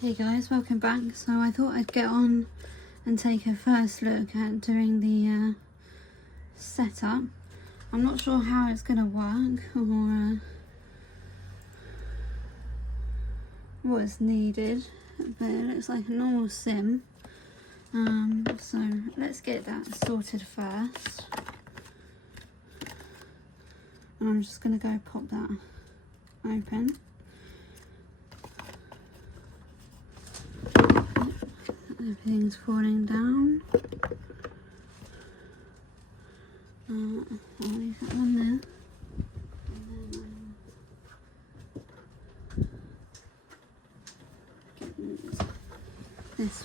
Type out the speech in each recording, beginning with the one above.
Hey guys, welcome back. So I thought I'd get on and take a first look at doing the setup. I'm not sure how it's going to work or what's needed, but it looks like a normal sim. So let's get that sorted first. And I'm just going to go pop that open. Everything's falling down. I'll leave that one there. And then get this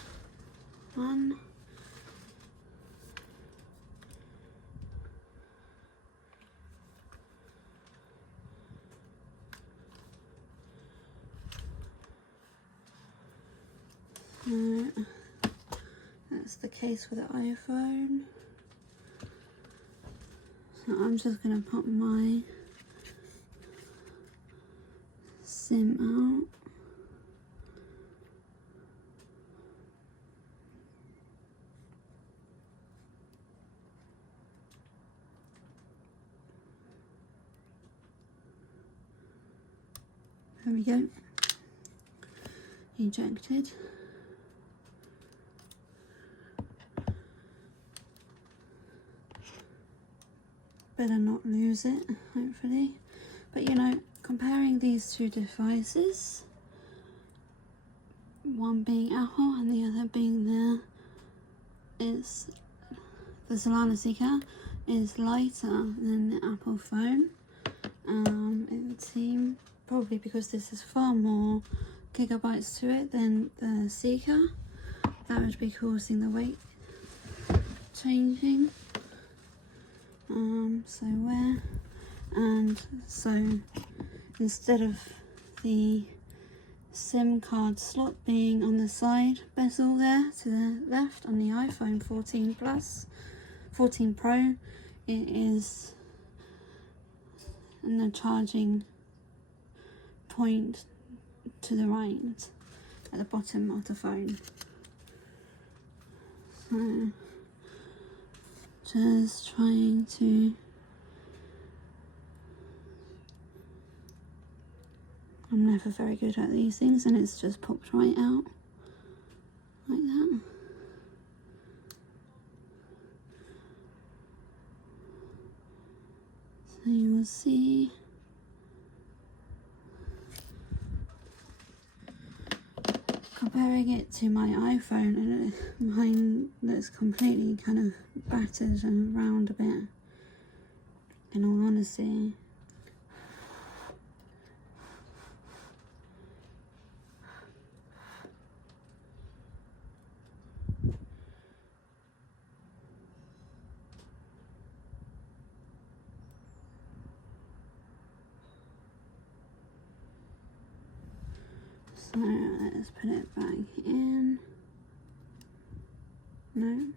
one. That's the case for the iPhone. So I'm just going to pop my SIM out. There we go. Ejected. Better not lose it, hopefully. But you know, comparing these two devices, one being Apple and the other being the Solana Seeker is lighter than the Apple phone. It would seem, probably because this is far more gigabytes to it than the Seeker. That would be causing the weight changing. So instead of the SIM card slot being on the side bezel there to the left on the iPhone 14 Pro, it is in the charging point to the right at the bottom of the phone. So just trying to, I'm never very good at these things, and it's just popped right out like that. So you will see comparing it to my iPhone, and mine looks completely kind of battered and round a bit, in all honesty. So let's put it back in. No,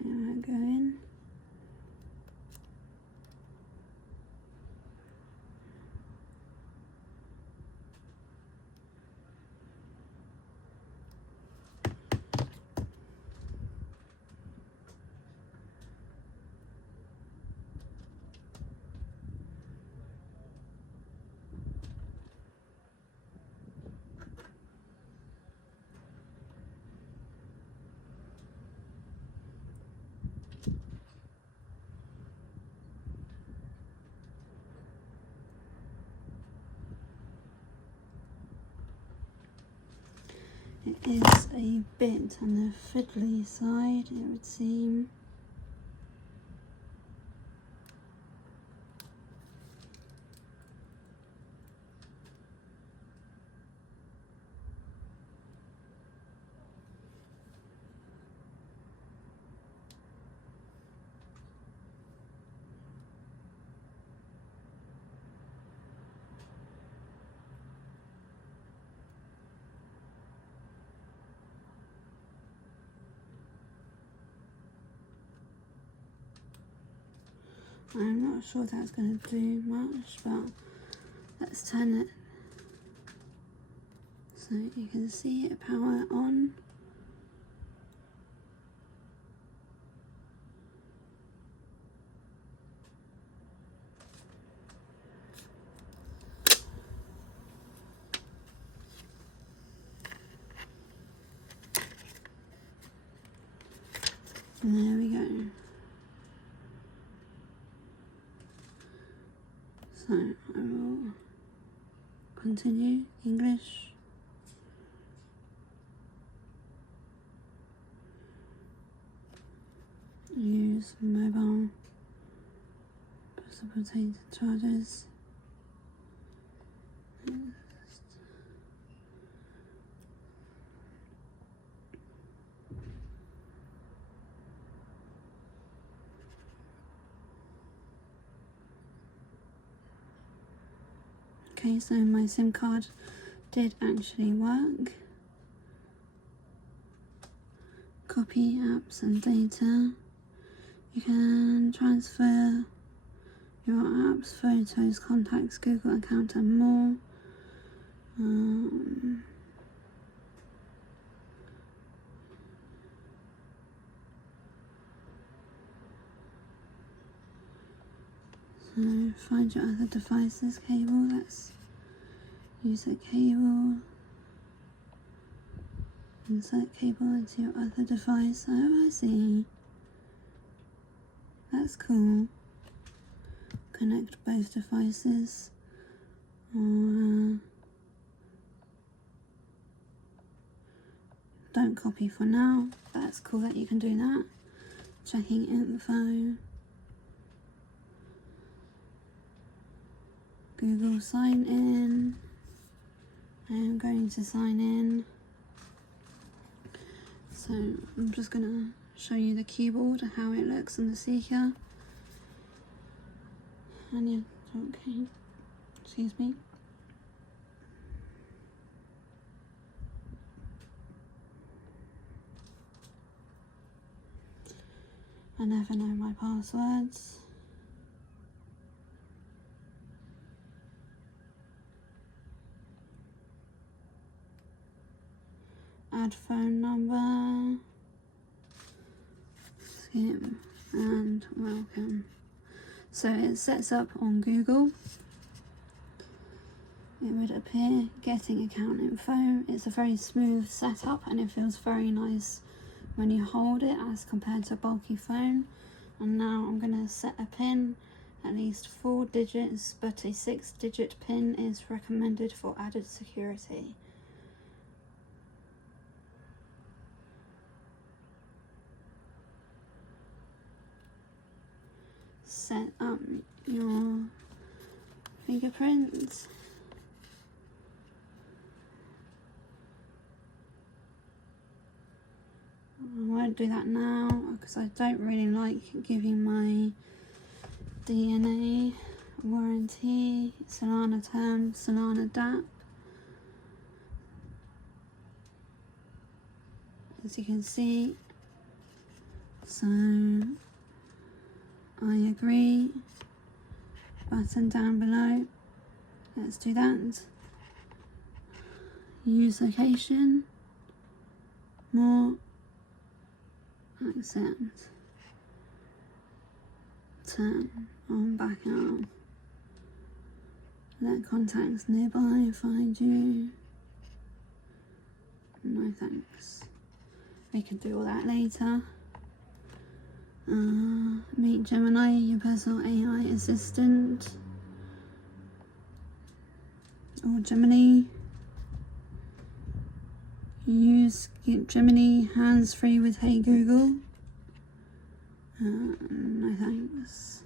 it won't go in. It is a bit on the fiddly side, it would seem. I'm not sure that's going to do much, but let's turn it So you can see it power on. And there we go. So I will continue English. Use mobile precipitate charges. Okay, so my SIM card did actually work. Copy apps and data. You can transfer your apps, photos, contacts, Google account and more. So find your other devices cable, let's use a cable. Insert cable into your other device. Oh, I see. That's cool. Connect both devices. Or don't copy for now. That's cool that you can do that. Checking info. Google sign in. I am going to sign in. So I'm just going to show you the keyboard, how it looks on the Seeker. And yeah, okay, excuse me. I never know my passwords. Add phone number. Skip and welcome. So it sets up on Google. It would appear getting account info. It's a very smooth setup and it feels very nice when you hold it as compared to a bulky phone. And now I'm going to set a pin, at least 4 digits, but a 6-digit pin is recommended for added security. Set up your fingerprints. I won't do that now because I don't really like giving my DNA warranty, Solana term, Solana DApp. As you can see, so I agree. Button down below. Let's do that. Use location. More. Accept. Turn on back out. Let contacts nearby find you. No thanks. We can do all that later. Meet Gemini, your personal AI assistant. Or Gemini. Use Gemini hands-free with Hey Google. No thanks.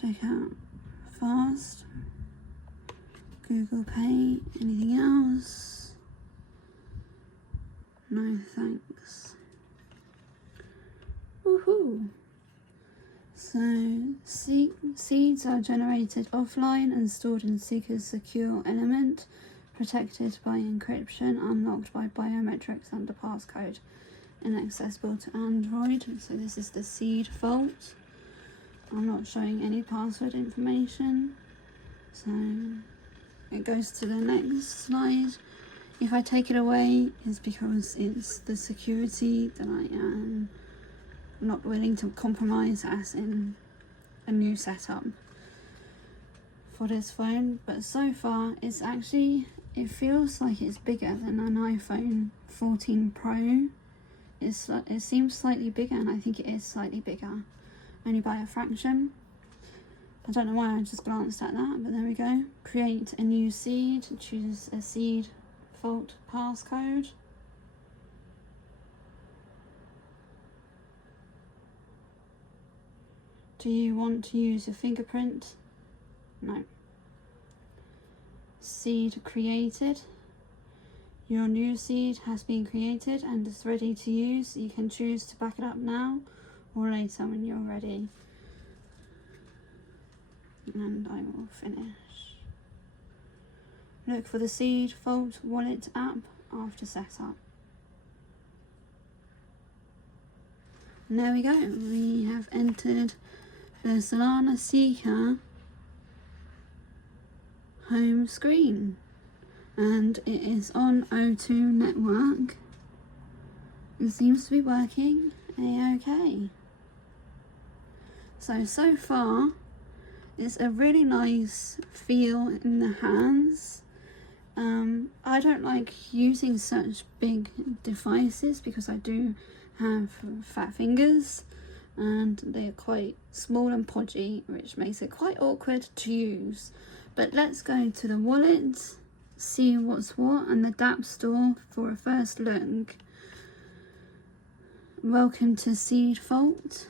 Check out Fast. Google Pay. Anything else? No thanks. Woohoo! So, seeds are generated offline and stored in Seeker's secure element, protected by encryption, unlocked by biometrics under passcode, inaccessible to Android. So this is the seed vault. I'm not showing any password information. So it goes to the next slide. if I take it away, it's because it's the security that I am not willing to compromise, as in a new setup for this phone. But so far it's actually, it feels like it's bigger than an iPhone 14 Pro. It seems slightly bigger, and I think it is slightly bigger, only by a fraction. I don't know why I just glanced at that, but there we go. Create a new seed, choose a seed fault passcode. Do you want to use a fingerprint? No. Seed created. Your new seed has been created and is ready to use. You can choose to back it up now or later when you're ready. And I will finish. Look for the Seed Vault Wallet app after setup. And there we go. We have entered the Solana Seeker home screen, and it is on O2 network. It seems to be working a-okay. So far it's a really nice feel in the hands. I don't like using such big devices because I do have fat fingers and they're quite small and podgy, which makes it quite awkward to use. But let's go to the wallet, see what's what, and the DApp store for a first look. Welcome to Seed Vault.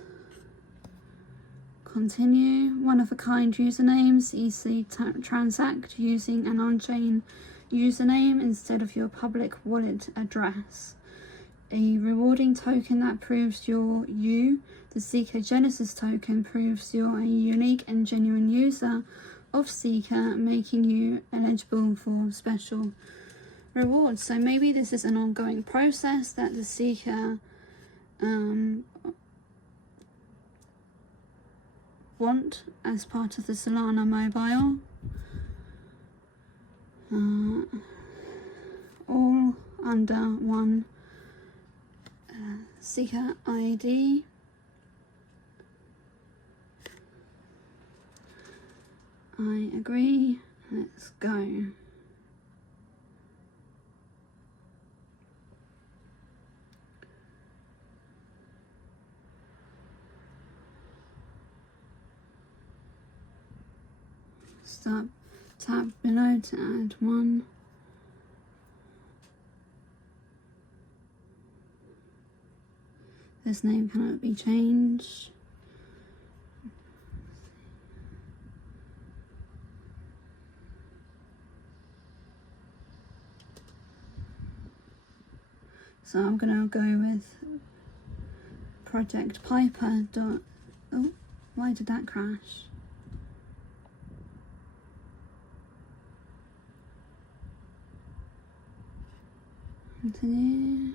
Continue. One of a kind usernames. Easily transact using an on-chain username instead of your public wallet address. A rewarding token that proves you're you. The Seeker Genesis token proves you're a unique and genuine user of Seeker, making you eligible for special rewards. So maybe this is an ongoing process that the Seeker want as part of the Solana mobile. All under one Seeker ID. I agree. Let's go. Stop. Tap below to add one. This name cannot be changed. So I'm gonna go with Project Piper. Oh, why did that crash? Continue.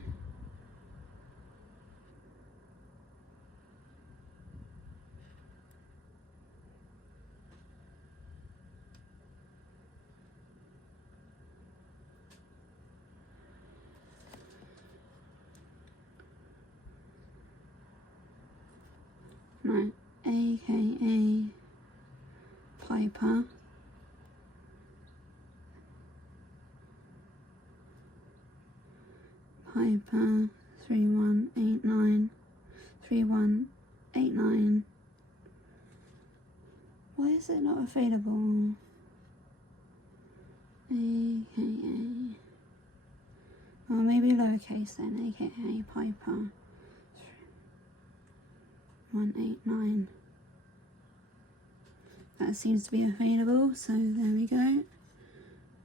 Right, aka Piper. Piper 3189. Why is it not available? AKA. Or maybe lowercase then, AKA Piper 189. That seems to be available, so there we go.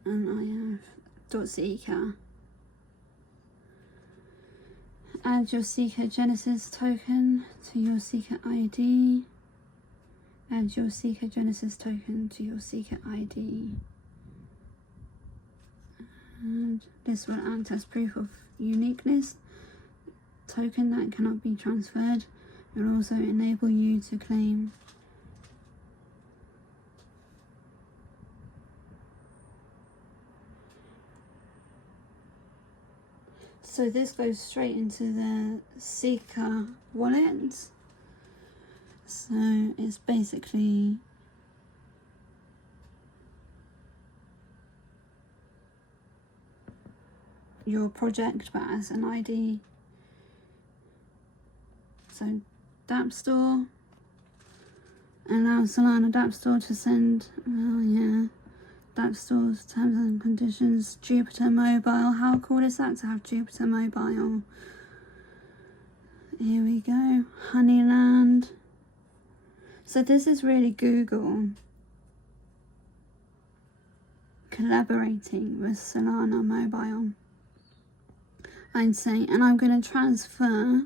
And I have .seeker. Add your Seeker Genesis token to your Seeker ID. Add your Seeker Genesis token to your Seeker ID. And this will act as proof of uniqueness. Token that cannot be transferred. It will also enable you to claim So this goes straight into the Seeker wallet. So it's basically your project but as an ID. So DApp Store, allow Solana DApp Store to send, DApp Store's terms and conditions, Jupiter Mobile. How cool is that to have Jupiter Mobile? Here we go, Honeyland. So this is really Google collaborating with Solana Mobile, I'd say. And I'm going to transfer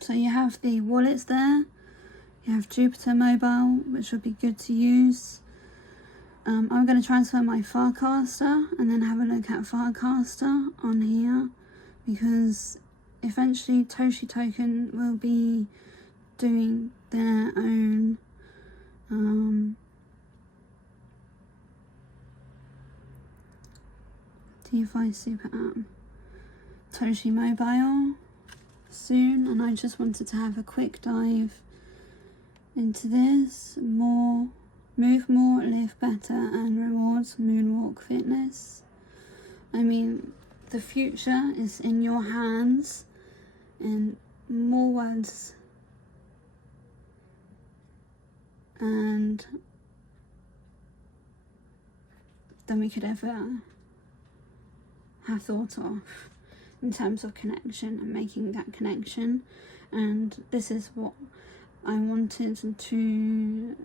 so you have the wallets there, you have Jupiter Mobile, which would be good to use. I'm going to transfer my Farcaster and then have a look at Farcaster on here, because eventually Toshi Token will be doing their own DeFi super app, Toshi Mobile, soon, and I just wanted to have a quick dive into this. More, move more, live better, and rewards Moonwalk Fitness. I mean, the future is in your hands, in more words and than we could ever have thought of, in terms of connection and making that connection. And this is what I wanted to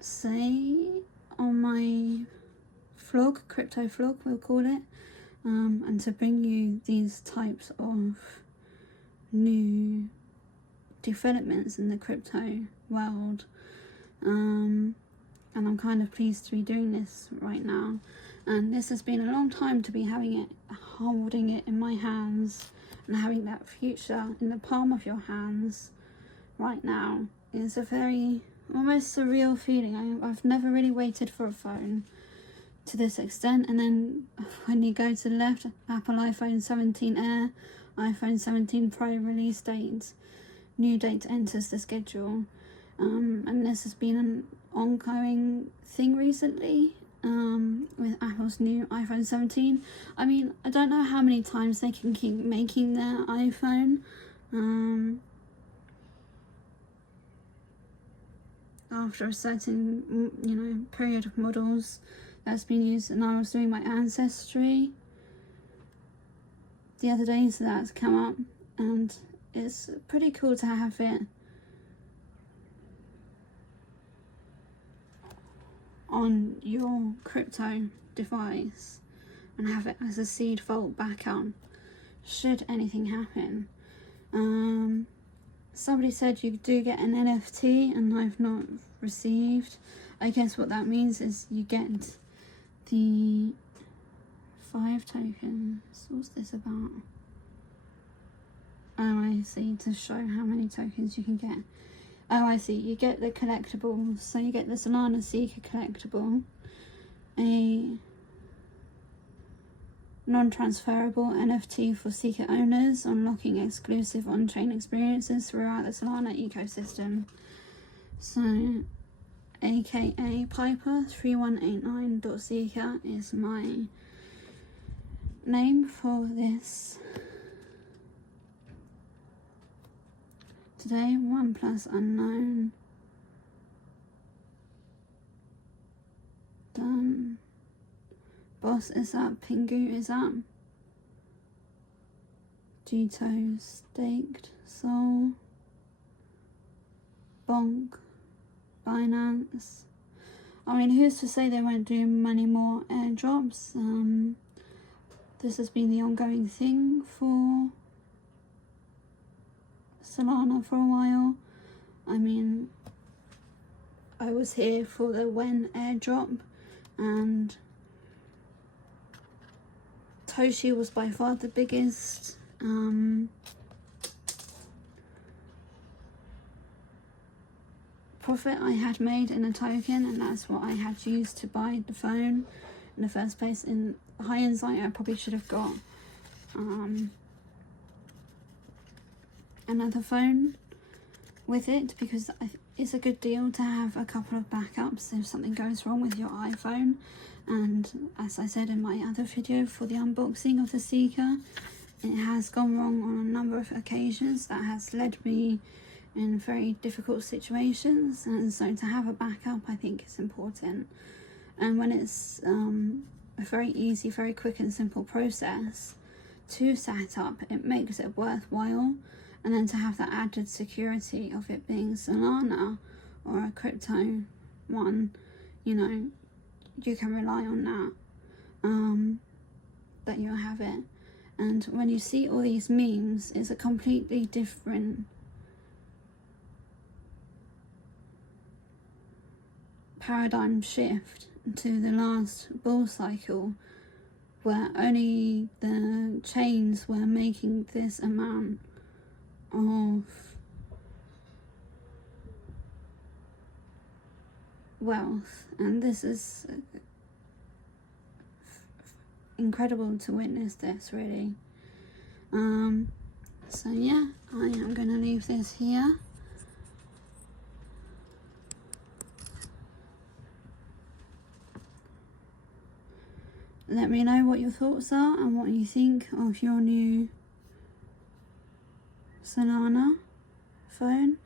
say on my vlog, crypto vlog we'll call it, and to bring you these types of new developments in the crypto world. And I'm kind of pleased to be doing this right now. And this has been a long time to be having it, holding it in my hands, and having that future in the palm of your hands right now is a very almost surreal feeling. I've never really waited for a phone to this extent. And then when you go to the left, Apple iPhone 17 Air, iPhone 17 Pro release date, new date enters the schedule. And this has been an ongoing thing recently. With Apple's new iPhone 17. I mean, I don't know how many times they can keep making their iPhone. After a certain, period of models that's been used. And I was doing my ancestry the other day, so that's come up. And it's pretty cool to have it on your crypto device and have it as a seed vault backup should anything happen. Somebody said you do get an NFT and I've not received. I guess what that means is you get the 5 tokens. What's this about? Oh, I see, to show how many tokens you can get. Oh, I see, you get the collectibles. So you get the Solana Seeker collectible, a non-transferable NFT for Seeker owners, unlocking exclusive on-chain experiences throughout the Solana ecosystem. So, aka Piper3189.Seeker is my name for this. Today, 1+ unknown. Done. Boss is up. Pingu is up. Jito staked. Soul. Bonk. Binance. I mean, who's to say they won't do many more airdrops? This has been the ongoing thing for Solana for a while. I mean, I was here for the when airdrop, and Toshi was by far the biggest profit I had made in a token, and that's what I had used to buy the phone in the first place. In hindsight, I probably should have got another phone with it, because it's a good deal to have a couple of backups if something goes wrong with your iPhone. And as I said in my other video for the unboxing of the Seeker, it has gone wrong on a number of occasions. That has led me in very difficult situations, and so to have a backup I think is important. And when it's a very easy, very quick and simple process to set up, it makes it worthwhile. And then to have that added security of it being Solana or a crypto one, you know, you can rely on that, that you'll have it. And when you see all these memes, it's a completely different paradigm shift to the last bull cycle, where only the chains were making this amount of wealth, and this is incredible to witness this, really. So yeah, I am going to leave this here. Let me know what your thoughts are and what you think of your new Solana phone.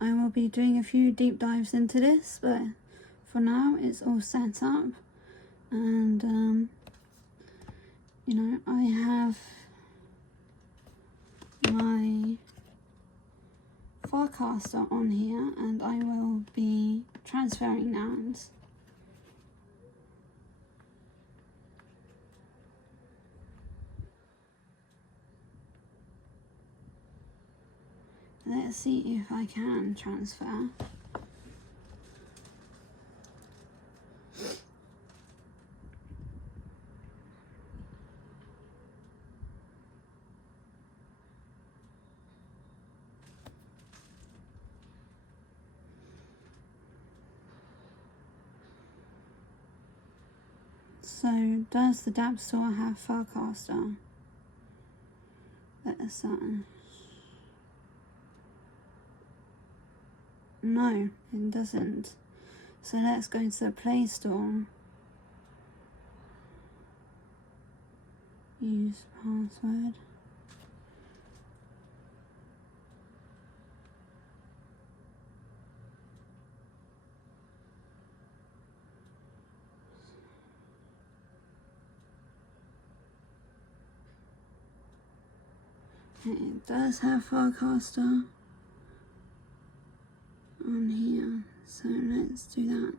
I will be doing a few deep dives into this, but for now it's all set up. And you know, I have my Farcaster on here, and I will be transferring nouns. Let's see if I can transfer. So, does the DApp store have Farcaster? Let's no, it doesn't. So let's go to the Play Store. Use password. It does have Farcaster on here, so let's do that.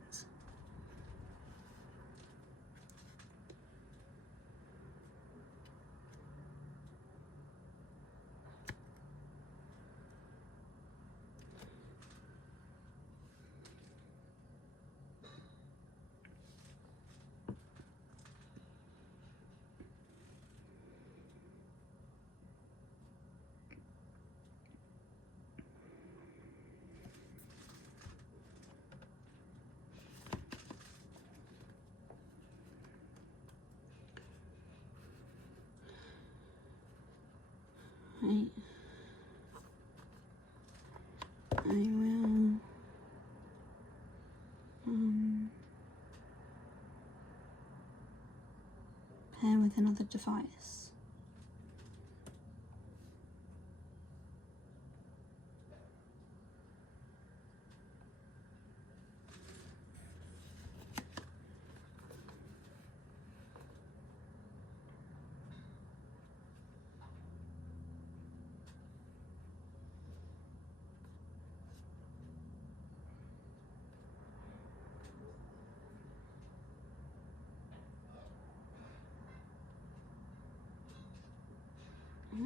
Right. I will pair with another device.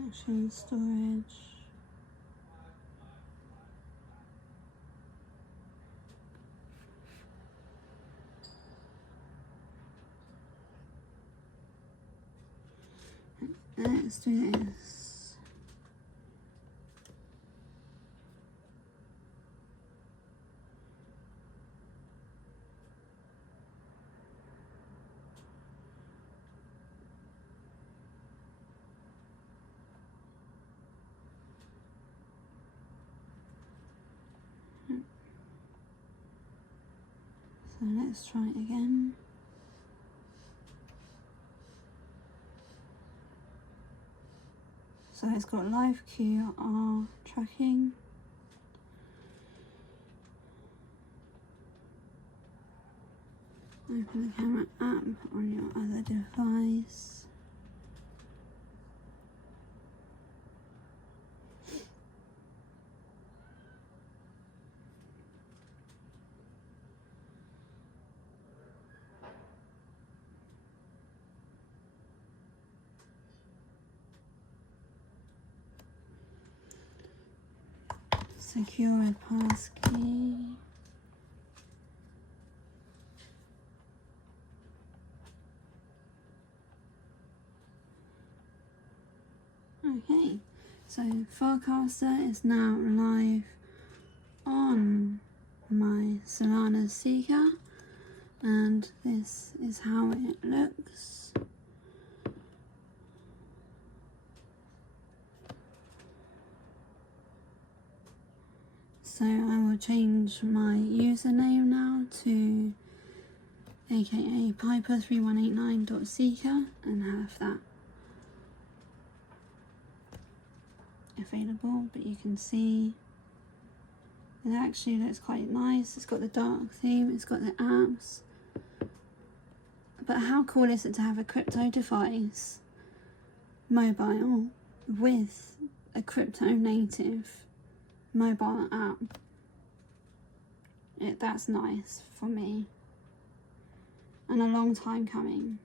Action storage. Let's do this. So let's try it again. So it's got live QR tracking. Open the camera app on your other device. Secure with passkey. Okay, so Farcaster is now live on my Solana Seeker, and this is how it looks. So I will change my username now to aka piper3189.seeker and have that available. But you can see it actually looks quite nice. It's got the dark theme, it's got the apps. But how cool is it to have a crypto device, mobile, with a crypto native mobile app? That's nice for me, and a long time coming.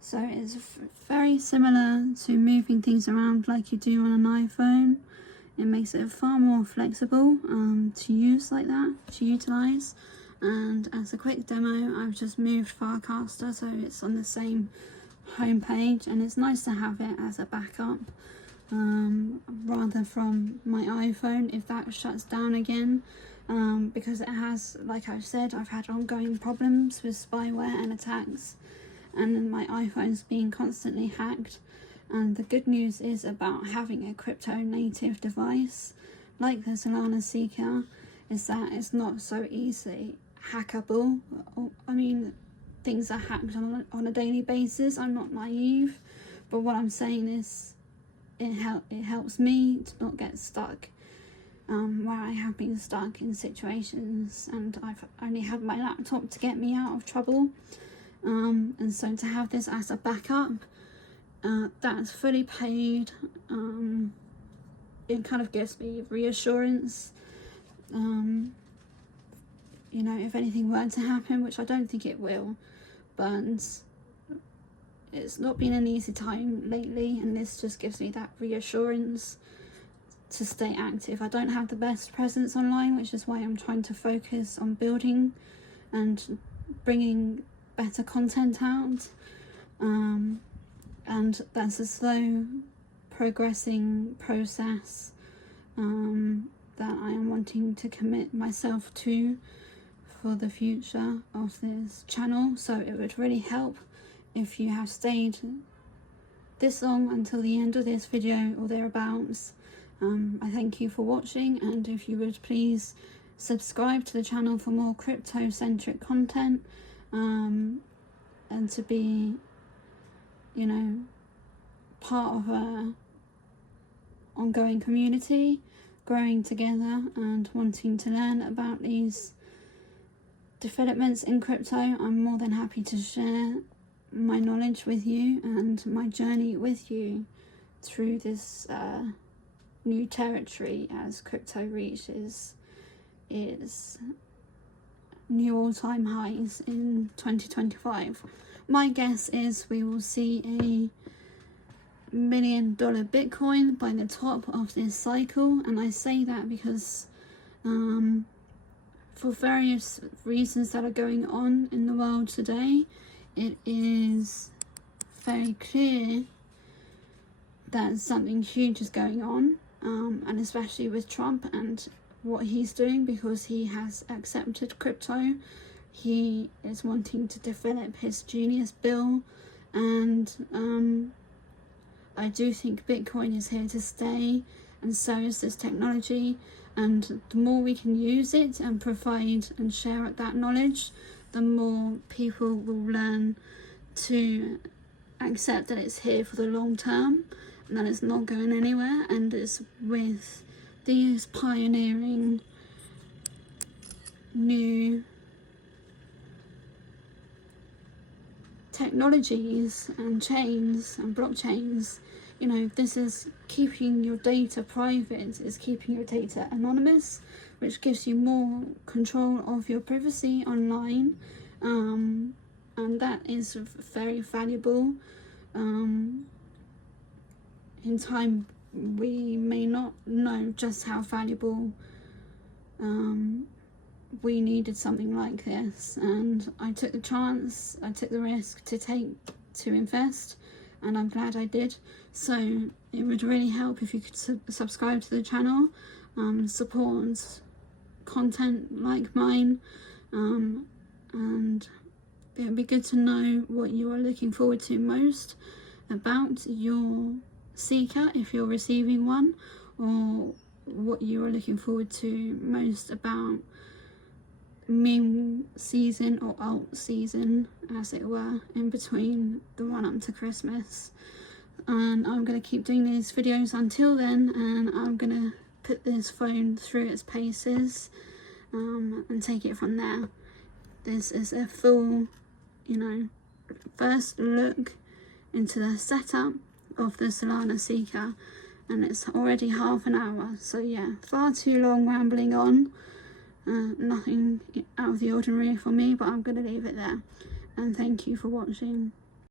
So it's very similar to moving things around like you do on an iPhone. It makes it far more flexible to use like that, to utilize. And as a quick demo, I've just moved Farcaster so it's on the same homepage, and it's nice to have it as a backup rather from my iPhone if that shuts down again, because it has, like I've said, I've had ongoing problems with spyware and attacks, and my iPhone's being constantly hacked. And the good news is about having a crypto native device like the Solana Seeker is that it's not so easily hackable. I mean, things are hacked on a daily basis. I'm not naive, but what I'm saying is it helps me to not get stuck where I have been stuck in situations, and I've only had my laptop to get me out of trouble. And so to have this as a backup that's fully paid, it kind of gives me reassurance. You know, if anything were to happen, which I don't think it will, but it's not been an easy time lately, and this just gives me that reassurance to stay active. I don't have the best presence online, which is why I'm trying to focus on building and bringing better content out, and that's a slow progressing process that I am wanting to commit myself to for the future of this channel. So it would really help if you have stayed this long until the end of this video or thereabouts. I thank you for watching, and if you would please subscribe to the channel for more crypto centric content, and to be, you know, part of a ongoing community, growing together and wanting to learn about these developments in crypto. I'm more than happy to share my knowledge with you and my journey with you through this new territory as crypto reaches its new all-time highs in 2025. My guess is we will see a $1 million Bitcoin by the top of this cycle, and I say that because for various reasons that are going on in the world today, it is very clear that something huge is going on, and especially with Trump and what he's doing, because he has accepted crypto. He is wanting to develop his Genius bill, and I do think Bitcoin is here to stay, and so is this technology, and the more we can use it and provide and share that knowledge, the more people will learn to accept that it's here for the long term and that it's not going anywhere. And it's with these pioneering new technologies and chains and blockchains, you know, this is keeping your data private, it's keeping your data anonymous, which gives you more control of your privacy online, and that is very valuable. In time we may not know just how valuable we needed something like this, and I took the chance, I took the risk to invest, and I'm glad I did. So it would really help if you could subscribe to the channel, support content like mine, and it would be good to know what you are looking forward to most about your seeker if you're receiving one, or what you are looking forward to most about meme season or alt season, as it were, in between the run up to Christmas. And I'm going to keep doing these videos until then, and I'm going to put this phone through its paces, and take it from there. This is a full, you know, first look into the setup of the Solana Seeker, and it's already half an hour, so yeah, far too long rambling on. Nothing out of the ordinary for me, but I'm going to leave it there, and thank you for watching.